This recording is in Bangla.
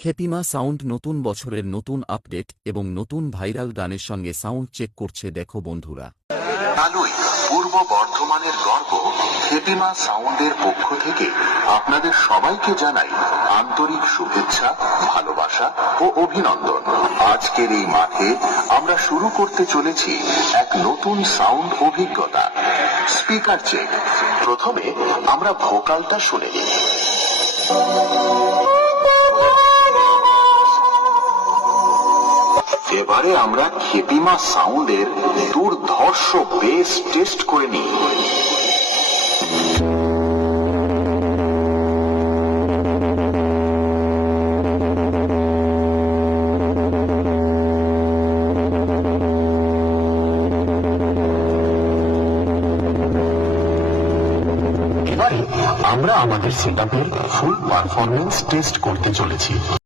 খেপিমা সাউন্ড নতুন বছরের নতুন আপডেট এবং নতুন ভাইরাল গানের সঙ্গে সাউন্ড চেক করছে। দেখো বন্ধুরা, আলোই পূর্ব বর্ধমানের গর্ব খেপিমা সাউন্ডের পক্ষ থেকে আপনাদের সবাইকে জানাই আন্তরিক শুভেচ্ছা, ভালোবাসা ও অভিনন্দন। আজকের এই মাঠে আমরা শুরু করতে চলেছি এক নতুন সাউন্ড অভিজ্ঞতা। Speaker check. প্রথমে আমরা ভোকালটা শুনে নিই। এবারে আমরা খেপিমা সাউন্ডের দুর্ধর্ষ বেস টেস্ট করে নিই। এবারে আমরা আমাদের সেটআপের ফুল পারফরমেন্স টেস্ট করতে চলেছি।